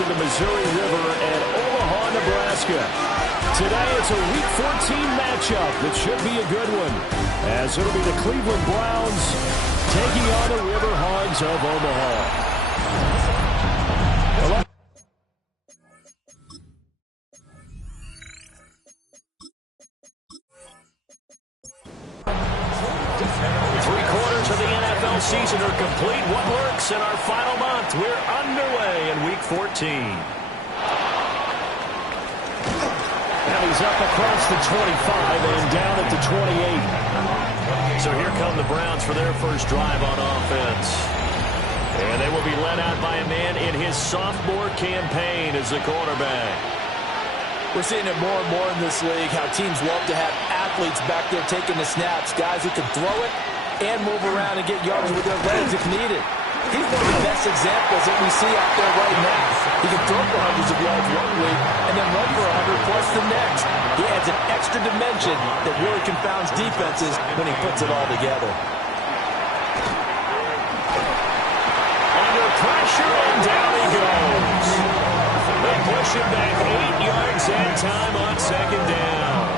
in the Missouri River at Omaha, Nebraska. Today it's a Week 14 matchup that should be a good one, as it'll be the Cleveland Browns taking on the River Hogs of Omaha. Three-quarters of the NFL season are complete. What works in our final month? We're underway in Week 14. Now he's up across the 25 and down at the 28. So here come the Browns for their first drive on offense. And they will be led out by a man in his sophomore campaign as the quarterback. We're seeing it more and more in this league, how teams love to have athletes back there taking the snaps, guys who can throw it and move around and get yards with their legs if needed. He's one of the best examples that we see out there right now. He can throw for hundreds of yards one week and then run for 100 plus the next. He adds an extra dimension that really confounds defenses when he puts it all together. Under pressure, and down he goes. They push him back 8 yards and time on second down.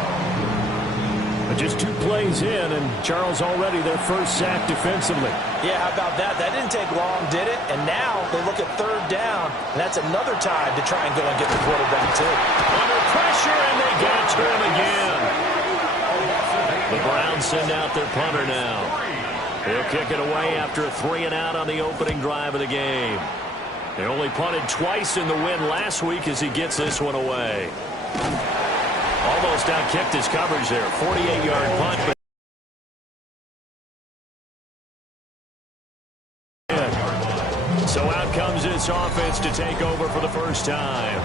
Just 2 plays in, and Charles already their first sack defensively. Yeah, how about that? That didn't take long, did it? And now they look at third down, and that's another time to try and go and get the quarterback, too. Under pressure, and they got to him again. The Browns send out their punter now. He'll kick it away after a 3-and-out on the opening drive of the game. They only punted twice in the win last week as he gets this one away. Almost out-kicked his coverage there. 48-yard punt. So out comes this offense to take over for the first time.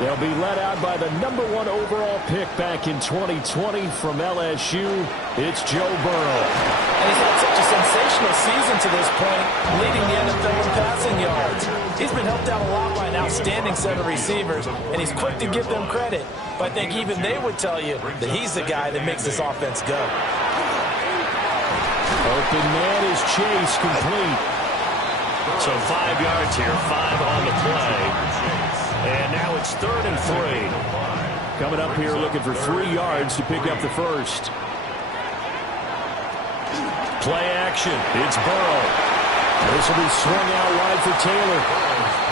They'll be led out by the number 1 overall pick back in 2020 from LSU. It's Joe Burrow. And he's had such a sensational season to this point, leading the NFL in passing yards. He's been helped out a lot by an outstanding set of receivers, and he's quick to give them credit. But I think even they would tell you that he's the guy that makes this offense go. Open man is Chase, complete. So 5 yards here, 5 on the play. And now it's 3rd and 3. Coming up here looking for 3 yards to pick up the first. Play action. It's Burrow. This will be swung out wide for Taylor.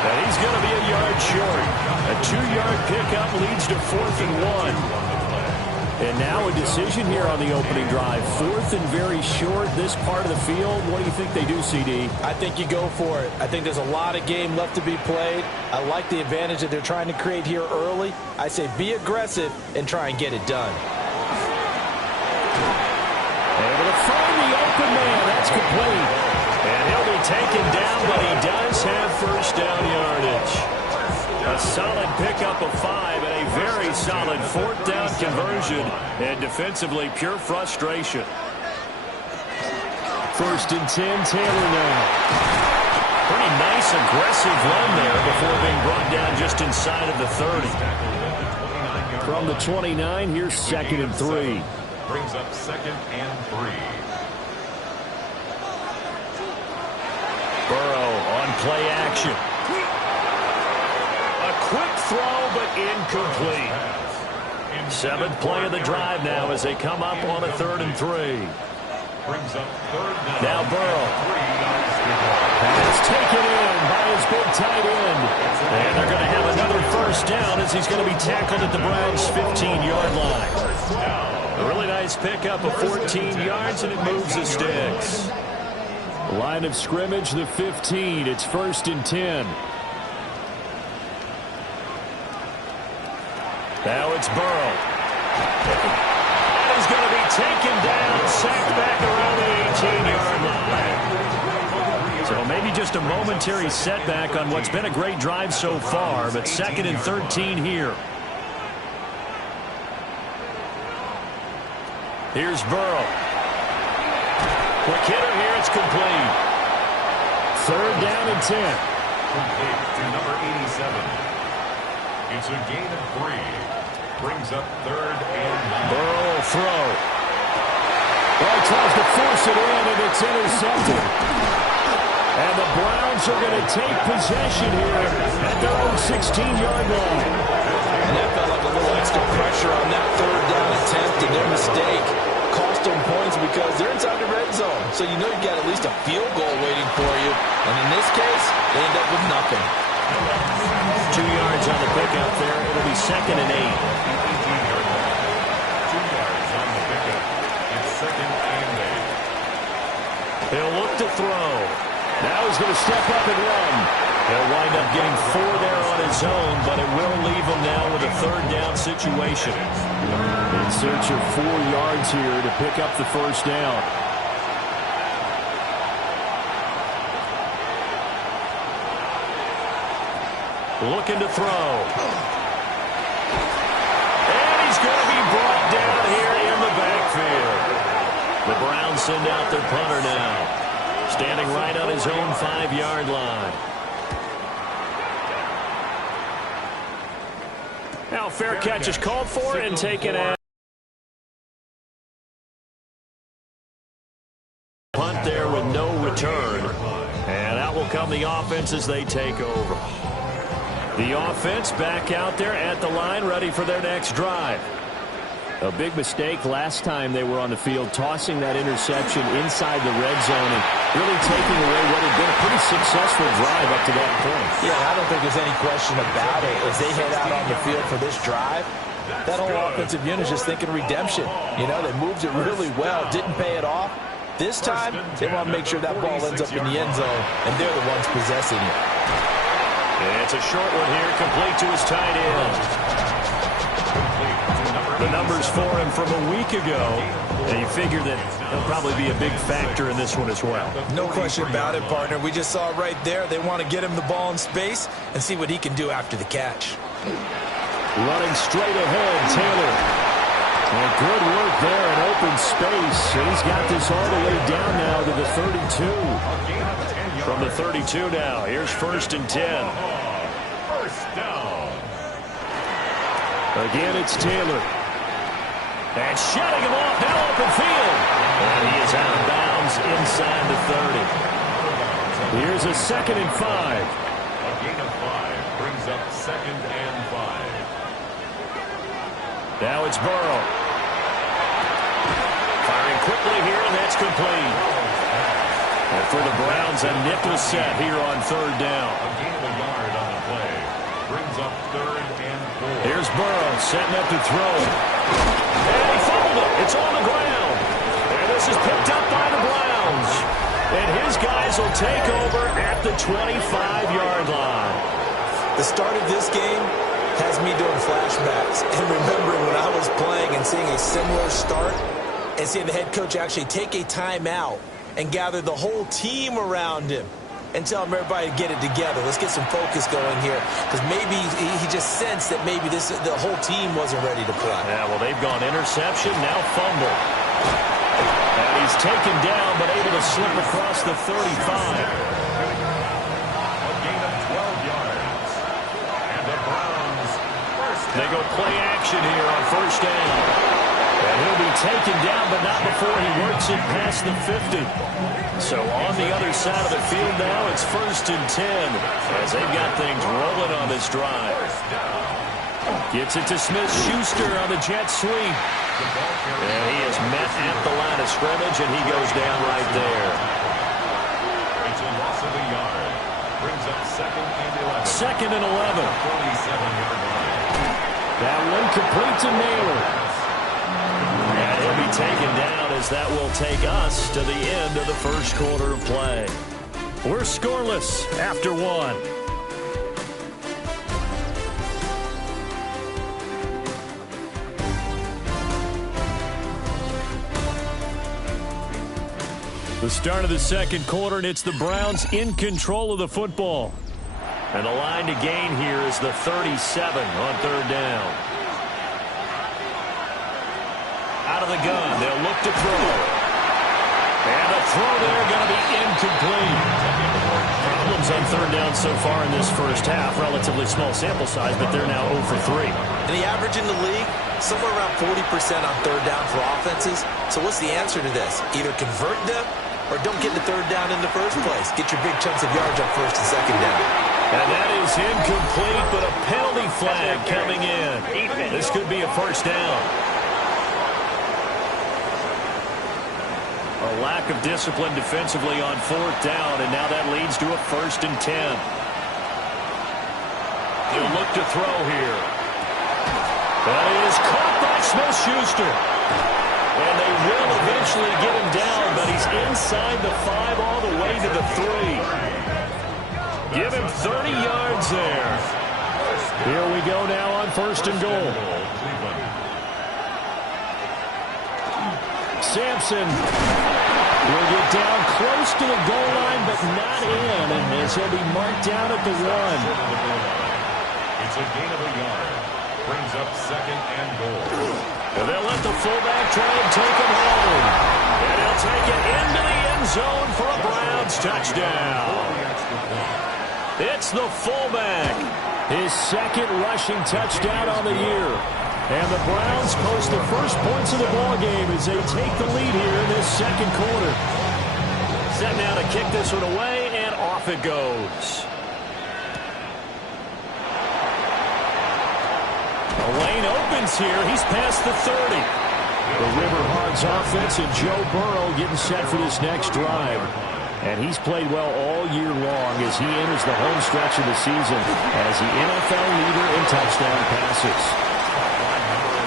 And he's going to be a yard short. A 2-yard pickup leads to 4th and 1. And now a decision here on the opening drive. 4th and very short, this part of the field. What do you think they do, CD? I think you go for it. I think there's a lot of game left to be played. I like the advantage that they're trying to create here early. I say be aggressive and try and get it done. Able to find the open man. That's complete. And he'll be taken down, but he does have first down yardage. A solid pickup of 5 and a very solid 4th down conversion. And defensively, pure frustration. 1st and 10, Taylor now. Pretty nice, aggressive run there before being brought down just inside of the 30. From the 29, here's 2nd and 3. Brings up 2nd and 3. Burrow on play action. A quick throw, but incomplete. 7th play of the drive now as they come up on a 3rd and 3. Brings up 3rd down. Now Burrow. Pass taken in by his big tight end. And they're going to have another first down as he's going to be tackled at the Browns' 15-yard line. A really nice pickup of 14 yards, and it moves the sticks. Line of scrimmage, the 15. It's 1st and 10. Now it's Burrow. And he's going to be taken down, sacked back around the 18-yard line. So maybe just a momentary setback on what's been a great drive so far, but 2nd and 13 here. Here's Burrow. Quick hitter here, it's complete. 3rd down and 10. Complete to number 87. It's a gain of 3. Brings up 3rd and 9. Burrow will throw. Well, he tries to force it in, and it's intercepted. And the Browns are going to take possession here at their own 16-yard line. And that felt like a little extra pressure on that third down attempt, and their mistake cost them points because they're inside the red zone. So you know you've got at least a field goal waiting for you. And in this case, they end up with nothing. 2 yards on the pickup there. It'll be 2nd and 8. 2 yards on the pickup. It's 2nd and 8. He'll look to throw. Now he's going to step up and run. He'll wind up getting 4 there on his own, but it will leave him now with a 3rd down situation. In search of 4 yards here to pick up the 1st down. Looking to throw. And he's going to be brought down here in the backfield. The Browns send out their punter now. Standing right on his own 5-yard line. Now fair catch is called for and taken out. Punt there with no return. And out will come the offense as they take over. The offense back out there at the line, ready for their next drive. A big mistake last time they were on the field, tossing that interception inside the red zone and really taking away what had been a pretty successful drive up to that point. Yeah, I don't think there's any question about it. As they head out on the field for this drive, that whole offensive unit is just thinking redemption. You know, they moved it really well, didn't pay it off. This time, they want to make sure that ball ends up in the end zone, and they're the ones possessing it. It's a short one here, complete to his tight end. The numbers for him from a week ago, and you figure that he'll probably be a big factor in this one as well. No question about it, partner. We just saw right there they want to get him the ball in space and see what he can do after the catch. Running straight ahead, Taylor. And good work there in open space. And he's got this all the way down now to the 32. From the 32 now, here's 1st and 10. First down. Again, it's Taylor. And shutting him off, now open field. And he is out of bounds inside the 30. Here's a 2nd and 5. A gain of 5 brings up 2nd and 5. Now it's Burrow. Firing quickly here, and that's complete. And for the Browns, a nickel set here on 3rd down. A gain of a yard on the play. Brings up 3rd and 4. Here's Burrow setting up to throw. And he fumbled it. It's on the ground. And this is picked up by the Browns. And his guys will take over at the 25-yard line. The start of this game has me doing flashbacks and remembering when I was playing and seeing a similar start and seeing the head coach actually take a timeout and gather the whole team around him and tell him everybody to get it together. Let's get some focus going here, because maybe he just sensed that maybe the whole team wasn't ready to play. Yeah, well, they've gone interception, now fumble. And he's taken down, but able to slip across the 35. A gain of 12 yards. And the Browns first down. They go play action here on 1st down. And he'll be taken down, but not before he works it past the 50. So on the other side of the field now, it's 1st and 10 as they've got things rolling on this drive. Gets it to Smith-Schuster on the jet sweep. And he is met at the line of scrimmage, and he goes down right there. It's a loss of a yard. Brings up 2nd and 11. 2nd and 11. 47-yard line. That one complete to Naylor. And he'll be taken down as that will take us to the end of the 1st quarter of play. We're scoreless after 1. The start of the 2nd quarter, and it's the Browns in control of the football. And the line to gain here is the 37 on 3rd down. Out of the gun, they'll look to throw. And the throw there going to be incomplete. Problems on 3rd down so far in this 1st half. Relatively small sample size, but they're now 0 for 3. And the average in the league, somewhere around 40% on 3rd down for offenses. So what's the answer to this? Either convert them or don't get the 3rd down in the first place. Get your big chunks of yards on 1st and 2nd down. And that is incomplete, but a penalty flag coming in. This could be a first down. A lack of discipline defensively on 4th down, and now that leads to a 1st and 10. He'll look to throw here. That is caught by Smith-Schuster. And they will eventually get him down, but he's inside the 5 all the way to the 3. Give him 30 yards there. Here we go now on 1st and goal. Sampson will get down close to the goal line, but not in, and as he'll be marked down at the 1. It's a gain of a yard. Brings up 2nd and goal. And they'll let the fullback try and take him home. And he'll take it into the end zone for a Browns touchdown. It's the fullback. His 2nd rushing touchdown on the year. And the Browns post the first points of the ballgame as they take the lead here in this 2nd quarter. Set now to kick this one away, and off it goes. The lane opens here. He's past the 30. The River Hogs offense and Joe Burrow getting set for this next drive. And he's played well all year long as he enters the home stretch of the season as the NFL leader in touchdown passes.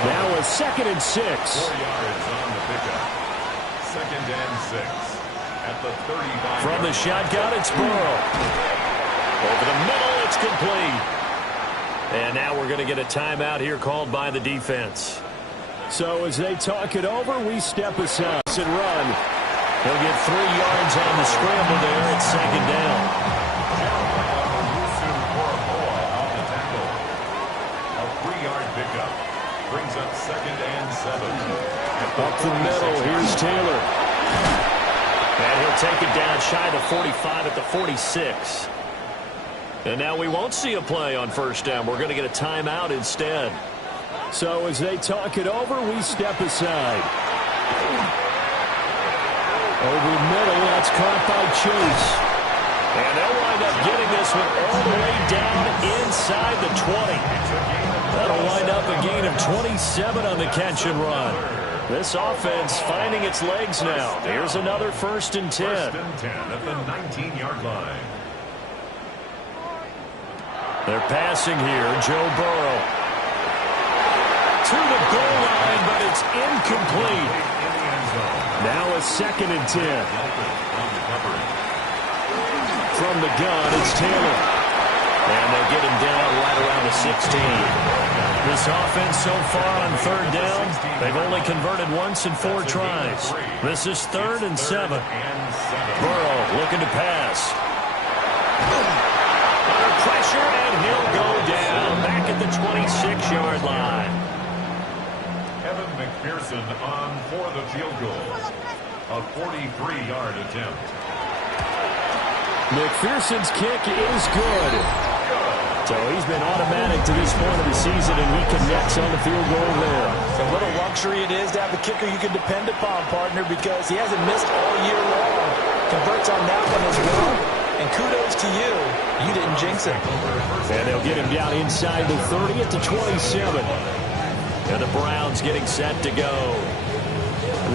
Now a 2nd and 6. 4 yards on the pickup. 2nd and 6 at the 35. From the shotgun, it's Burrow. Over the middle, it's complete. And now we're going to get a timeout here called by the defense. So as they talk it over, we step aside and run. He'll get 3 yards on the scramble there at 2nd down. A 3-yard pickup. Brings up 2nd and 7. Up the middle, here's Taylor. And he'll take it down shy of the 45 at the 46. And now we won't see a play on 1st down. We're going to get a timeout instead. So as they talk it over, we step aside. Over the middle, that's caught by Chase. And they'll wind up getting this one all the way down inside the 20. That'll wind up a gain of 27 on the catch and run. This offense finding its legs now. Here's another 1st and 10. 1st and 10 at the 19-yard line. They're passing here. Joe Burrow to the goal line, but it's incomplete. Now a 2nd and 10. From the gun, it's Taylor. And they'll get him down right around the 16. This offense so far on 3rd down, they've only converted once in 4 tries. This is 3rd and 7. Burrow looking to pass. Under pressure, and he'll go down back at the 26-yard line. Evan McPherson on for the field goal. A 43-yard attempt. McPherson's kick is good. So he's been automatic to this point of the season, and he connects on the field goal there. And what a luxury it is to have a kicker you can depend upon, partner, because he hasn't missed all year long. Converts on that one as well. And kudos to you. You didn't jinx it. And they'll get him down inside the 30 at the 27. And the Browns getting set to go.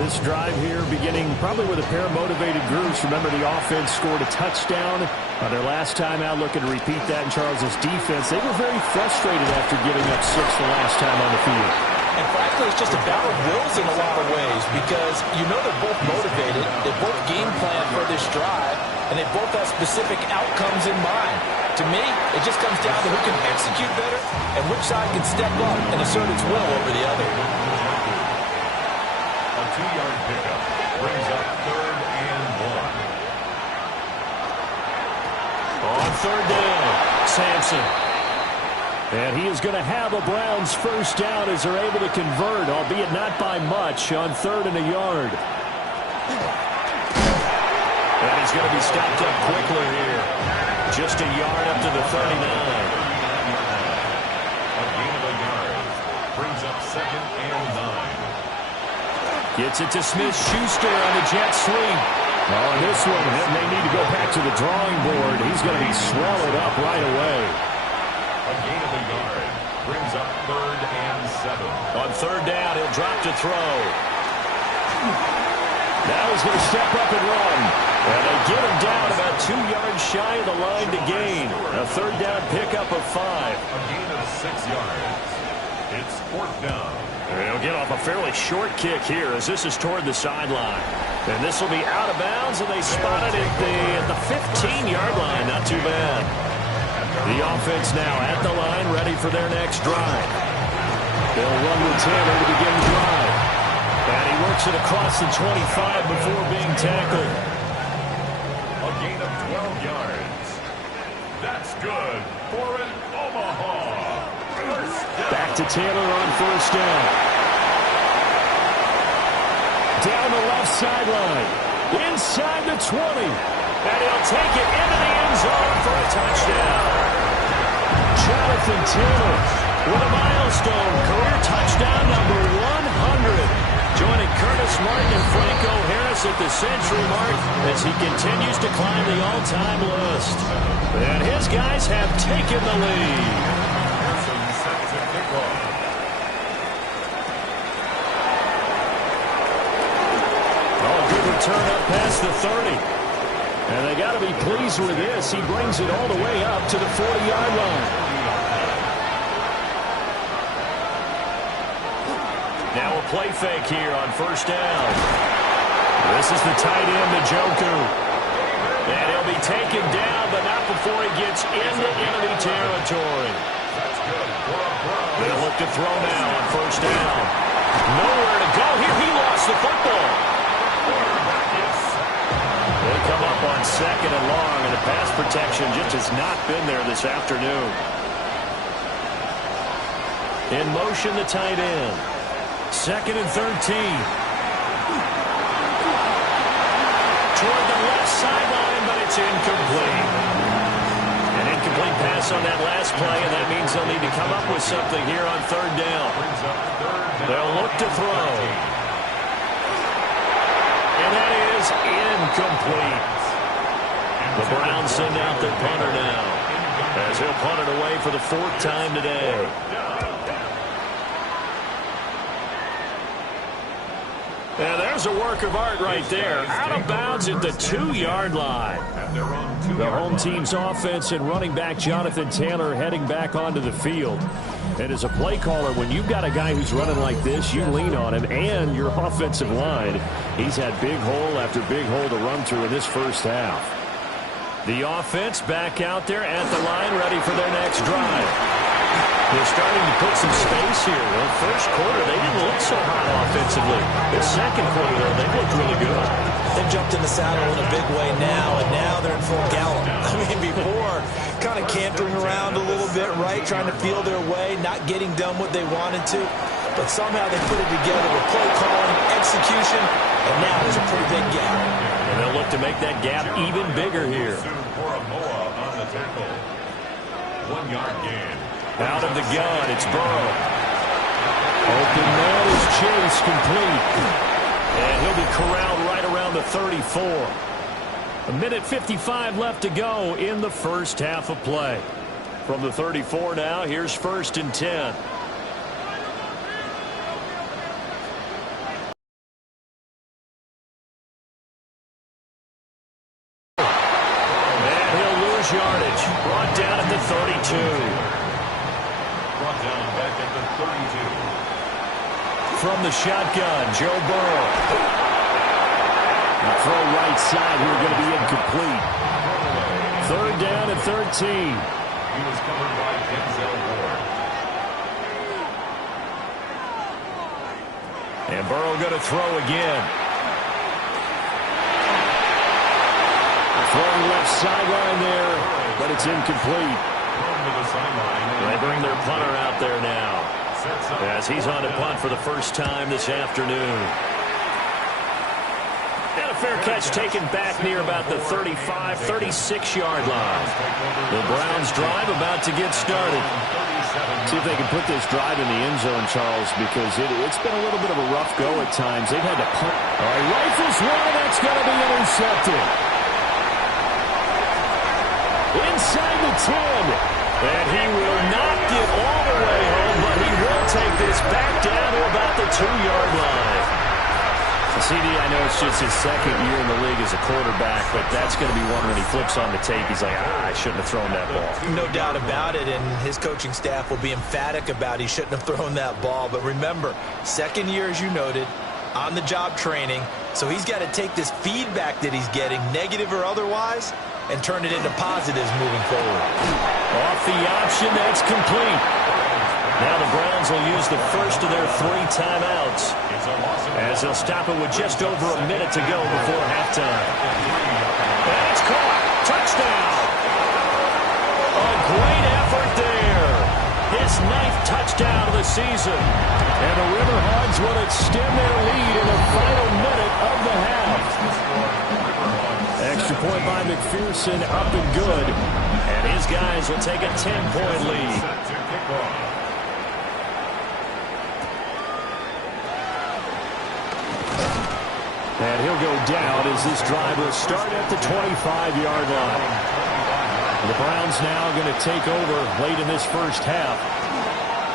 This drive here beginning probably with a pair of motivated groups. Remember, the offense scored a touchdown on their last time out, looking to repeat that in Charles's defense. They were very frustrated after giving up 6 the last time on the field. And frankly, it's just a battle of wills in a lot of ways because you know they're both motivated. They both game plan for this drive, and they both have specific outcomes in mind. To me, it just comes down to who can execute better and which side can step up and assert its will over the other. A 2-yard pickup brings up 3rd and 1. On 3rd down, Sampson. And he is going to have a Browns first down as they're able to convert, albeit not by much, on 3rd and a yard. And he's going to be stopped up quickly here. Just a yard up to the 39. A gain of a yard brings up 2nd and 9. Gets it to Smith-Schuster on the jet sweep. Oh, and this one, they may need to go back to the drawing board. He's going to be swallowed up right away. A gain of a yard brings up 3rd and 7. On 3rd down, he'll drop to throw. Now he's going to step up and run. And they get him down about 2 yards shy of the line to gain. A 3rd down pickup of 5. A gain of 6 yards. It's 4th down. He'll get off a fairly short kick here as this is toward the sideline. And this will be out of bounds, and they spotted it at the 15-yard line. Not too bad. The offense now at the line, ready for their next drive. They'll run with Taylor to begin the drive. And he works it across the 25 before being tackled. A gain of 12 yards. That's good for an Omaha. Back to Taylor on 1st down. Down the left sideline. Inside the 20. And he'll take it into the end zone for a touchdown. Jonathan Taylor with a milestone career touchdown number 100. Joining Curtis Martin and Franco Harris at the century mark as he continues to climb the all-time list. And his guys have taken the lead. Turn up past the 30. And they got to be pleased with this. He brings it all the way up to the 40-yard line. Now a play fake here on 1st down. This is the tight end, Njoku. And he'll be taken down, but not before he gets into enemy territory. They'll look to throw now on 1st down. Nowhere to go here. He lost the football. They come up on 2nd and long, and the pass protection just has not been there this afternoon. In motion, the tight end. 2nd and 13. Toward the left sideline, but it's incomplete. An incomplete pass on that last play, and that means they'll need to come up with something here on 3rd down. They'll look to throw. And that is incomplete. The Browns send out their punter now as he'll punt it away for the 4th time today. And there's a work of art right there. Out of bounds at the 2-yard line. The home team's offense and running back Jonathan Taylor heading back onto the field. And as a play caller, when you've got a guy who's running like this, you lean on him and your offensive line. He's had big hole after big hole to run through in this first half. The offense back out there at the line, ready for their next drive. They're starting to put some space here. Well, first quarter, they didn't look so hot offensively. The second quarter, though, they looked really good. They've jumped in the saddle in a big way now, and now they're in full gallop. I mean, before, kind of cantering around a little bit, right, trying to feel their way, not getting done what they wanted to. But somehow they put it together with play calling, execution, and now there's a pretty big gap. And they'll look to make that gap even bigger here. 1 yard gain. Out of the gun, it's Burrow. Open man is Chase, complete. And he'll be corralled right around the 34. 1:55 left to go in the first half of play. From the 34 now, here's 1st and 10. And he'll lose yardage. Brought down at the 32. Brought down back at the 32. From the shotgun, Joe Burrow. The throw right side here going to be incomplete. 3rd down and 13. He was covered by Denzel Ward. And Burrow going to throw again. Throwing left sideline there, but it's incomplete. They bring their punter out there now as he's on to punt for the first time this afternoon. And a fair catch taken back near about the 35, 36-yard line. The Browns drive about to get started. See if they can put this drive in the end zone, Charles, because it's been a little bit of a rough go at times. They've had to punt. All right, rifles one, that's going to be intercepted. Inside the 10. And he will not get all the way home, but he will take this back down to about the 2-yard line. CD, I know it's just his second year in the league as a quarterback, but that's going to be one when he flips on the tape. He's like, I shouldn't have thrown that ball. No doubt about it, and his coaching staff will be emphatic about he shouldn't have thrown that ball. But remember, second year, as you noted, on-the-job training, so he's got to take this feedback that he's getting, negative or otherwise, and turn it into positives moving forward. Off the option, that's complete. Now the Browns will use the first of their 3 timeouts as they'll stop it with just over a minute to go before halftime. And it's caught. Touchdown. A great effort there. His 9th touchdown of the season. And the River Hogs will extend their lead in the final minute of the half. Extra point by McPherson, up and good. And his guys will take a 10-point lead. And he'll go down as this drive will start at the 25-yard line. The Browns now going to take over late in this first half.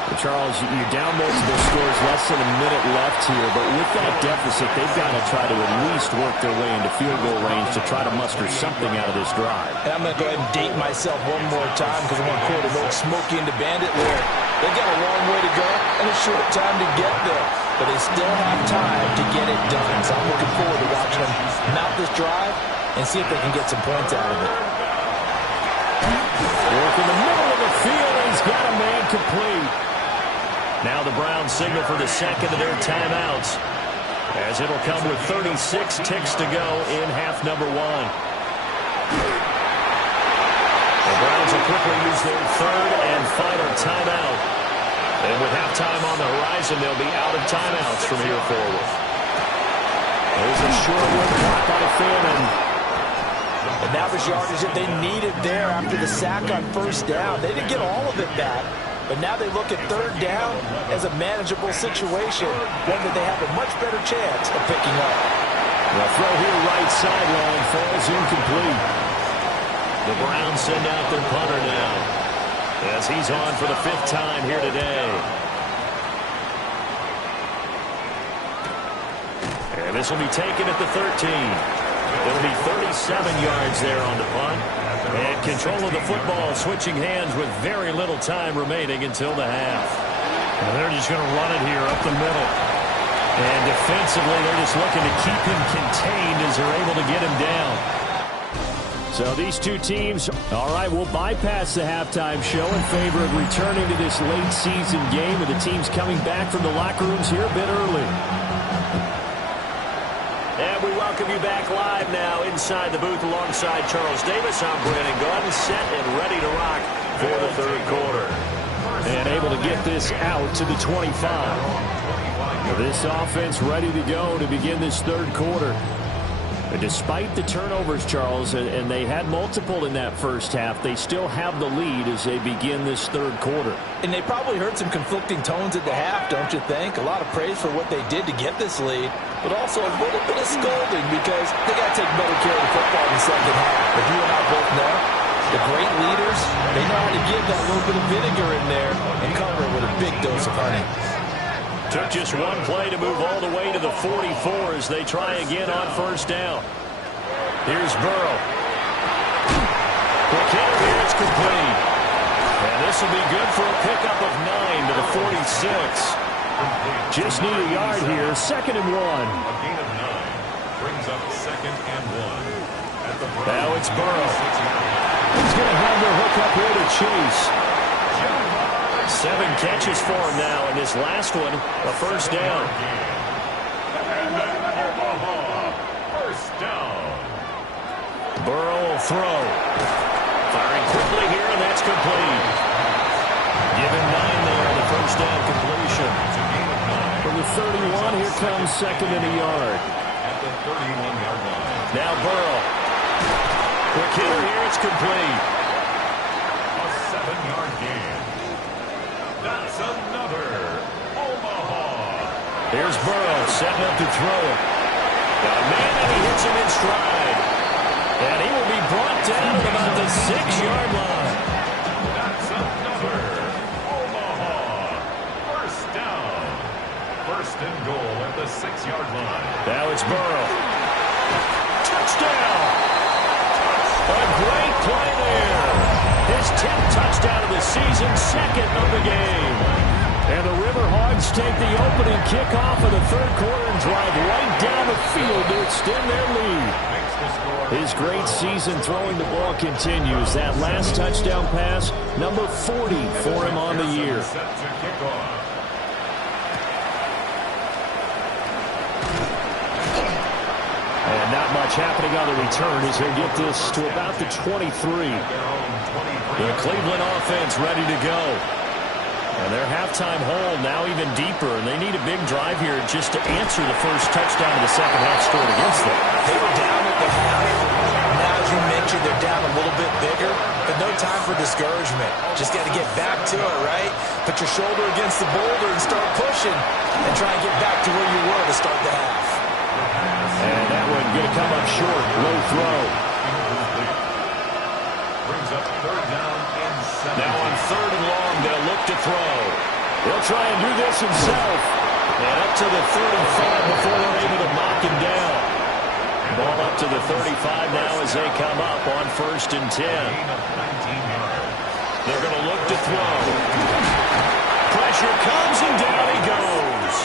But Charles, you're down multiple scores, less than a minute left here. But with that deficit, they've got to try to at least work their way into field goal range to try to muster something out of this drive. And I'm going to go ahead and date myself one more time because I want to quote an old Smokey and the Bandit lyric. They've got a long way to go and a short time to get there. But they still have time to get it done. So I'm looking forward to watching them mount this drive and see if they can get some points out of it. Work in the middle of the field. He's got a man complete. Now the Browns signal for the second of their timeouts, as it'll come with 36 ticks to go in half number 1. The Browns will quickly use their third and final timeout. And with halftime on the horizon, they'll be out of timeouts from here forward. There's a short one caught by Fannin. And that was yardage that they needed there after the sack on first down. They didn't get all of it back, but now they look at third down as a manageable situation, one that they have a much better chance of picking up. The throw here right sideline falls incomplete. The Browns send out their punter now, as he's on for the 5th time here today. And this will be taken at the 13. It'll be 37 yards there on the punt. And control of the football switching hands with very little time remaining until the half. And they're just going to run it here up the middle. And defensively, they're just looking to keep him contained as they're able to get him down. So these two teams, all right, will bypass the halftime show in favor of returning to this late season game, with the teams coming back from the locker rooms here a bit early. And we welcome you back live now inside the booth alongside Charles Davis. I'm Brandon Gunn, set and ready to rock for the third quarter. And able to get this out to the 25. This offense ready to go to begin this third quarter. Despite the turnovers, Charles, and they had multiple in that first half, they still have the lead as they begin this third quarter. And they probably heard some conflicting tones at the half, don't you think? A lot of praise for what they did to get this lead, but also a little bit of scolding because they got to take better care of the football in the second half. But you and I both know the great leaders, they know how to give that little bit of vinegar in there and cover it with a big dose of honey. Took just one play to move all the way to the 44 as they try again on first down. Here's Burrow. Quick hit here, it's complete. And this will be good for a pickup of 9 to the 46. Just need a yard here, 2nd and 1. A gain of 9 brings up 2nd and 1. Now it's Burrow. He's going to have the hook up here to Chase. 7 catches for him now, and this last one, a first down. First down. Burrow will throw. Firing quickly here, and that's complete. Give him 9 there on the first down completion. For the 31, here comes 2nd and a yard. At the 31-yard line. Now Burrow. Quick hitter here, it's complete. A 7-yard gain. That's another Omaha. Here's Burrow setting up to throw it. Got a man, and he hits him in stride. And he will be brought down at about the 6-yard line. That's another Omaha. First down. First and goal at the 6-yard line. Now it's Burrow. Touchdown. A great play there. His 10th touchdown of the season, second of the game. And the River Hogs take the opening kickoff of the third quarter and drive right down the field to extend their lead. His great season throwing the ball continues. That last touchdown pass, number 40 for him on the year. And not much happening on the return as they get this to about the 23. The Cleveland offense ready to go. And their halftime hole now even deeper, and they need a big drive here just to answer the first touchdown of the second half scored against them. They were down at the half. Now, as you mentioned, they're down a little bit bigger, but no time for discouragement. Just got to get back to it, right? Put your shoulder against the boulder and start pushing and try and get back to where you were to start the half. And that one going to come up short. Low throw. Brings up third down and 7. Now on third and long, they'll look to throw. He'll try and do this himself. And up to the 35 before they're able to knock him down. Ball up to the 35 now as they come up on first and 10. They're going to look to throw. Pressure comes and down he goes.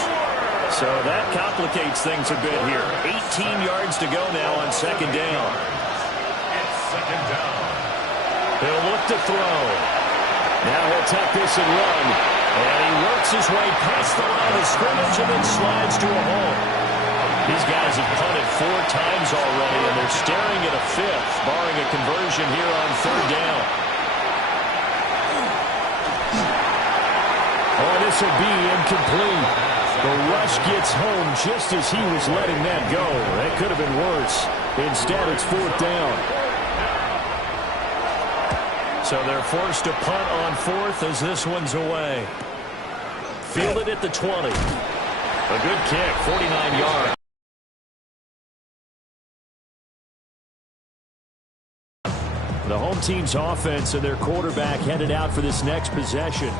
So that complicates things a bit here. 18 yards to go now on second down. It's second down. He'll look to throw. Now he'll tuck this and run. And he works his way past the line of scrimmage and then slides to a hole. These guys have punted 4 times already, and they're staring at a 5th, barring a conversion here on third down. Oh, this will be incomplete. The rush gets home just as he was letting that go. That could have been worse. Instead, it's fourth down. So they're forced to punt on fourth as this one's away. Fielded at the 20. A good kick, 49 yards. The home team's offense and their quarterback headed out for this next possession.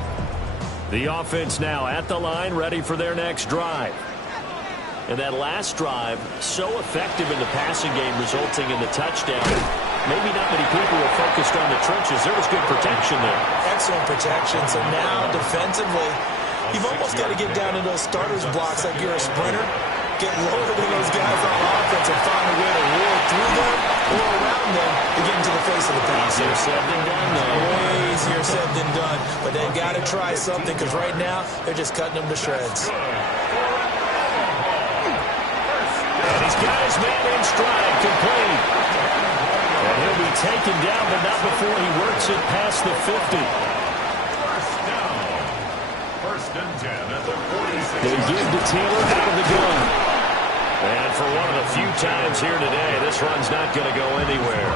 The offense now at the line, ready for their next drive. And that last drive, so effective in the passing game, resulting in the touchdown. Maybe not many people were focused on the trenches. There was good protection there. Excellent protection. So now, defensively, you've almost got to get down in those starters blocks like you're a sprinter. Get loaded in those guys on offense and find a way to roar through them or around them to get into the face of the pass. Easier said than done, though. Way easier said than done. But they've got to try something because right now they're just cutting them to shreds. And he's got his man in stride, complete. And he'll be taken down, but not before he works it past the 50. First down. First and 10 at the 46. They give to Taylor out of the gun. And for one of the few times here today, this run's not going to go anywhere.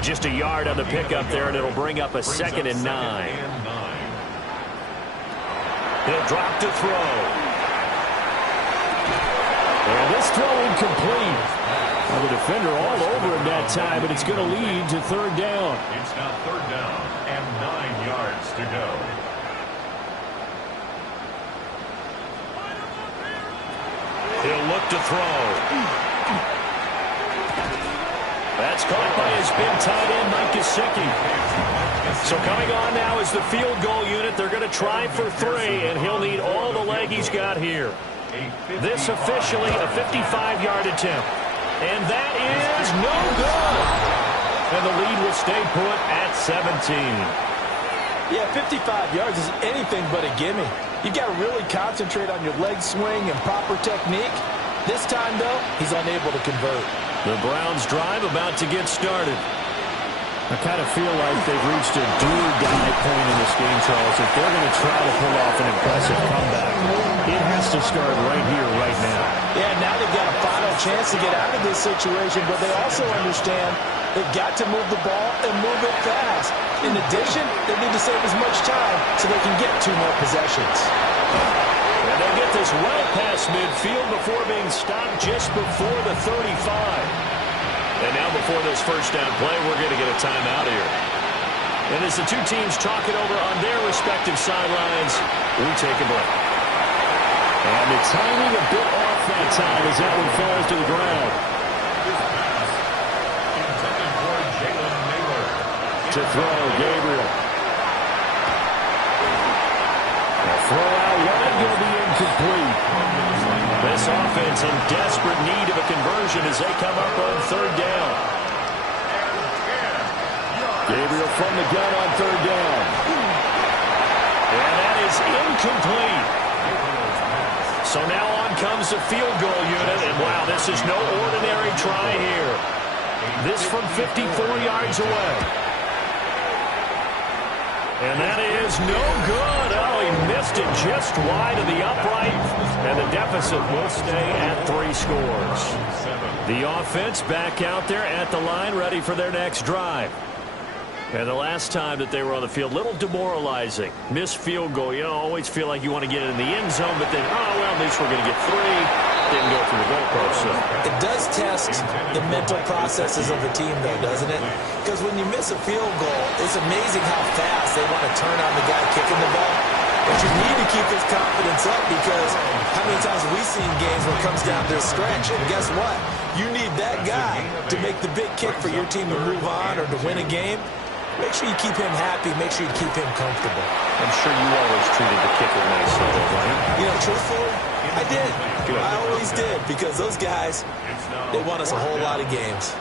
Just a yard on the pickup there, and it'll bring up a second and 9. He'll drop to throw. And this throw incomplete. Well, the defender all over him that time, but it's going to lead to third down. It's now third down and 9 yards to go. He'll look to throw. That's caught by his big tight end, Mike Gesicki. So coming on now is the field goal unit. They're going to try for 3, and he'll need all the leg he's got here. This officially a 55-yard attempt. And that is no good. And the lead will stay put at 17. Yeah, 55 yards is anything but a gimme. You've got to really concentrate on your leg swing and proper technique. This time, though, he's unable to convert. The Browns drive about to get started. I kind of feel like they've reached a do-or-die point in this game, Charles. If they're going to try to pull off an impressive comeback, it has to start right here, right now. Yeah, now they've got a final chance to get out of this situation, but they also understand they've got to move the ball and move it fast. In addition, they need to save as much time so they can get 2 more possessions. And they get this well past midfield before being stopped just before the 35. And now before this first down play, we're going to get a timeout here. And as the two teams talk it over on their respective sidelines, we take a break. And the timing a bit off that time as that one falls to the ground. To throw, Gabriel. A throw out wide, going to be incomplete. This offense in desperate need of a conversion as they come up on 3rd down. Gabriel from the gun on 3rd down. And that is incomplete. So now on comes the field goal unit. And wow, this is no ordinary try here. This from 54 yards away. And that is no good. Oh, he missed it just wide of the upright. And the deficit will stay at 3 scores. The offense back out there at the line, ready for their next drive. And the last time that they were on the field, little demoralizing. Missed field goal. You always feel like you want to get it in the end zone, but then, oh, well, at least we're going to get 3. Didn't go through the goalpost. So. It does test the mental processes of the team, though, doesn't it? Because when you miss a field goal, it's amazing how fast they want to turn on the guy kicking the ball. But you need to keep his confidence up because how many times have we seen games where it comes down to a stretch? And guess what? You need that guy to make the big kick for your team to move on or to win a game. Make sure you keep him happy. Make sure you keep him comfortable. I'm sure you always treated the kicker nicely, right? You know, truthfully, I did. Good. I always did because those guys, they won us a whole lot of games.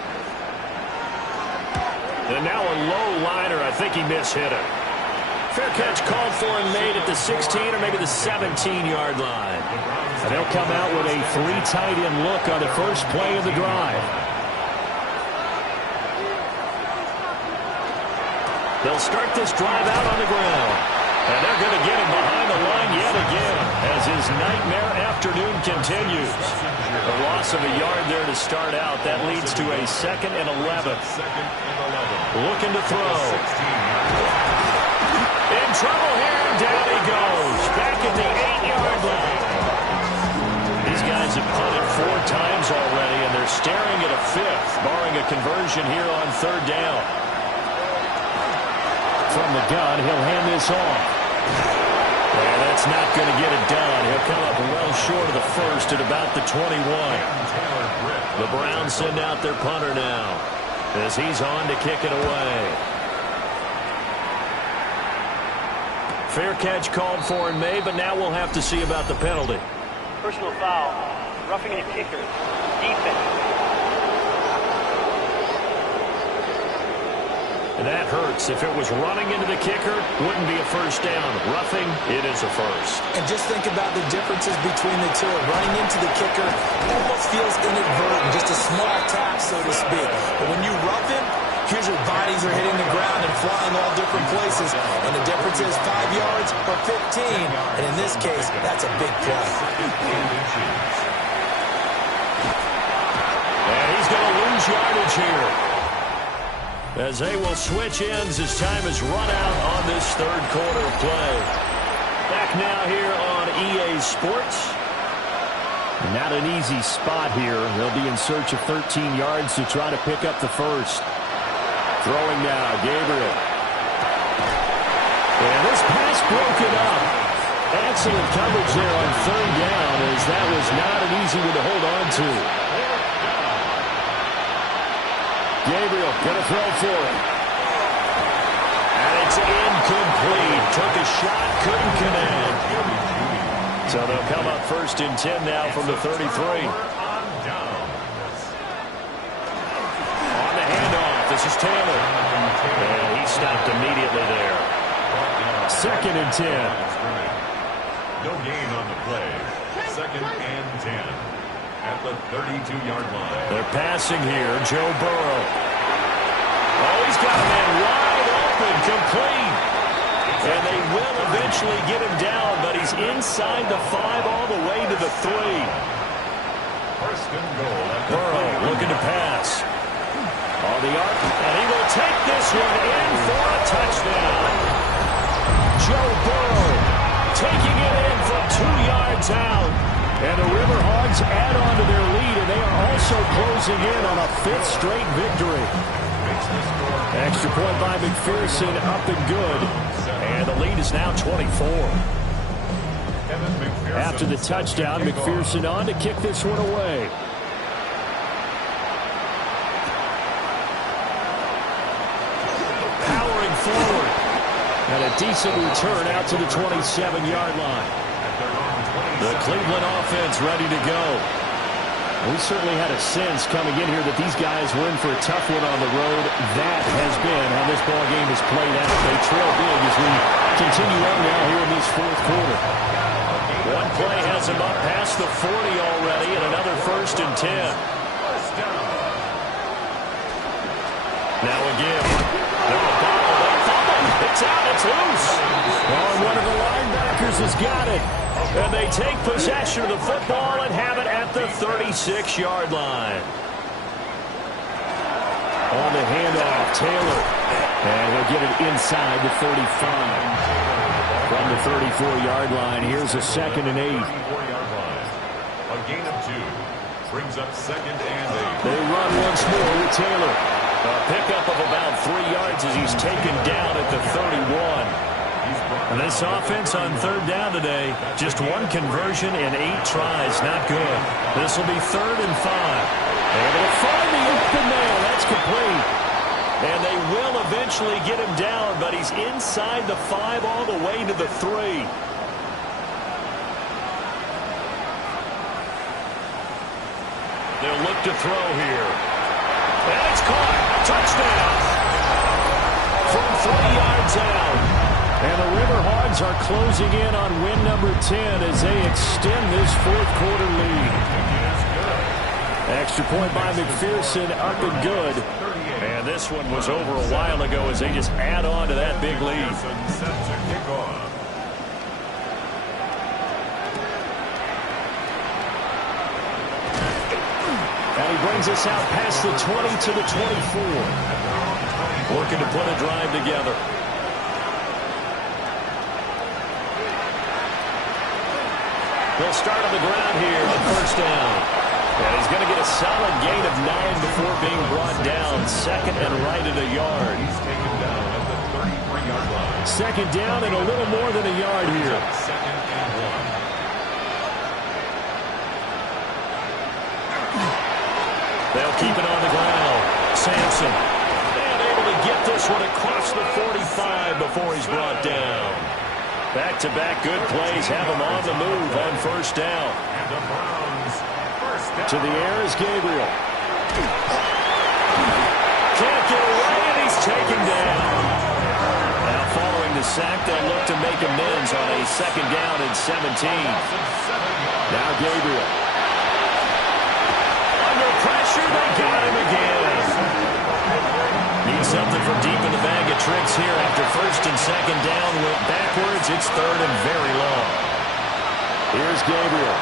And now a low liner. I think he mishit it. Fair catch called for and made at the 16 or maybe the 17-yard line. And they'll come out with a 3 tight end look on the first play of the drive. They'll start this drive out on the ground. And they're going to get him behind the line yet again as his nightmare afternoon continues. A loss of a yard there to start out. That leads to a 2nd and 11. Looking to throw. In trouble here, and down he goes. Back at the 8-yard line. These guys have punted 4 times already, and they're staring at a 5th, barring a conversion here on 3rd down. From the gun, he'll hand this off. And that's not going to get it done. He'll come up well short of the first at about the 21. The Browns send out their punter now as he's on to kick it away. Fair catch called for and made, but now we'll have to see about the penalty. Personal foul, roughing a kicker, defense. And that hurts. If it was running into the kicker, wouldn't be a first down. Roughing, it is a first. And just think about the differences between the two. Running into the kicker almost feels inadvertent, just a small tap, so to speak. But when you rough him, here's your bodies are hitting the ground and flying all different places. And the difference is 5 yards or 15. And in this case, that's a big play. And he's going to lose yardage here, as they will switch ends as time is run out on this 3rd quarter of play. Back now here on EA Sports. Not an easy spot here. They'll be in search of 13 yards to try to pick up the first. Throwing now, Gabriel. And this pass broken up. Excellent coverage there on 3rd down, as that was not an easy one to hold on to. Gabriel going to throw for it. And it's incomplete. Took a shot, couldn't connect. So they'll come up 1st and 10 now from the 33. On the handoff, this is Taylor. And he stopped immediately there. 2nd and 10. No gain on the play. 2nd and 10. At the 32-yard line. They're passing here. Joe Burrow. Oh, he's got a man wide open, complete. And they will eventually get him down, but he's inside the 5 all the way to the 3. First and goal. Burrow looking to pass. On the arc, and he will take this one in for a touchdown. Joe Burrow taking it in from 2 yards out. And the River Hogs add on to their lead, and they are also closing in on a 5th straight victory. Extra point by McPherson, up and good. And the lead is now 24. After the touchdown, McPherson on to kick this one away. Powering forward. And a decent return out to the 27-yard line. The Cleveland offense ready to go. We certainly had a sense coming in here that these guys were in for a tough one on the road. That has been how this ball game has played out. They trail big as we continue on now here in this 4th quarter. One play has him up past the 40 already, and another 1st and 10. Now again. It's out. It's loose. Oh, and one of the linebackers has got it. And they take possession of the football and have it at the 36-yard line. On the handoff, Taylor. And he'll get it inside the 35. From the 34-yard line, here's a 2nd and 8. A gain of 2. Brings up 2nd and 8. They run once more with Taylor. A pickup of about 3 yards as he's taken down at the 31. And this offense on 3rd down today, just 1 conversion in 8 tries. Not good. This will be 3rd and 5. Able to find the open man. That's complete. And they will eventually get him down, but he's inside the 5 all the way to the 3. They'll look to throw here. And it's caught. Touchdown. From 3 yards out. And the River Hogs are closing in on win number 10 as they extend this 4th quarter lead. Extra point by McPherson, up and good. And this one was over a while ago as they just add on to that big lead. And he brings us out past the 20 to the 24. Working to put a drive together. They'll start on the ground here on 1st down. And he's going to get a solid gain of 9 before being brought down. 2nd and right at a yard. He's taken down at the 33-yard line. 2nd down and a little more than a yard here. 2nd and 1. They'll keep it on the ground. Sampson. And able to get this one across the 45 before he's brought down. Back-to-back good plays have him on the move on 1st down. And the Browns, 1st down. To the air is Gabriel. Can't get away, and he's taken down. Now following the sack, they'll look to make amends on a 2nd down and 17. Now Gabriel. Under pressure, they got him again. Need something from deep in the bag of tricks here after 1st and 2nd down. Went backwards. It's 3rd and very long. Here's Gabriel.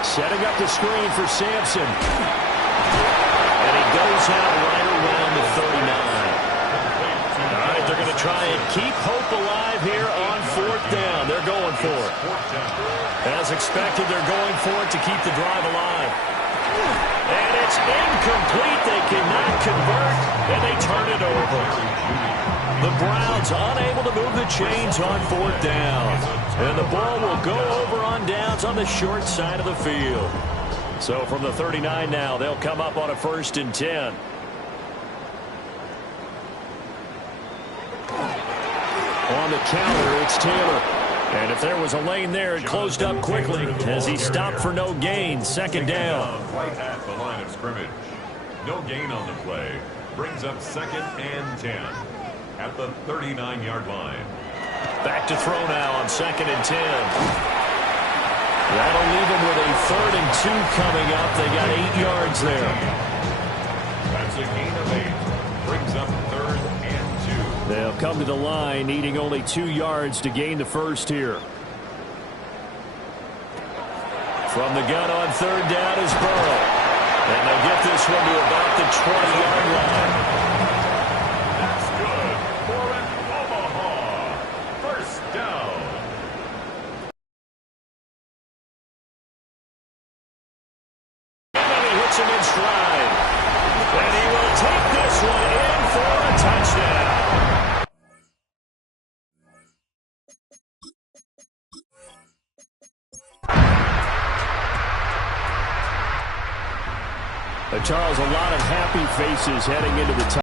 Setting up the screen for Sampson. And he goes out right around the 39. All right, they're going to try and keep hope alive here on 4th down. They're going for it. As expected, they're going for it to keep the drive alive. And it's incomplete. They cannot convert, and they turn it over. The Browns unable to move the chains on 4th down. And the ball will go over on downs on the short side of the field. So from the 39 now, they'll come up on a 1st and 10. On the counter, it's Taylor. And if there was a lane there, it closed up quickly as he stopped for no gain. 2nd down. Right at the line of scrimmage. No gain on the play. Brings up 2nd and 10 at the 39-yard line. Back to throw now on 2nd and 10. That'll leave him with a 3rd and 2 coming up. They got 8 yards there. That's a gain of 8. Brings up They'll come to the line, needing only 2 yards to gain the first here. From the gun on third down is Burrow. And they'll get this one to about the 20-yard line. That's good for an Omaha first down. And he hits him in stride. And he will take this one in for a touchdown. Charles, a lot of happy faces heading into the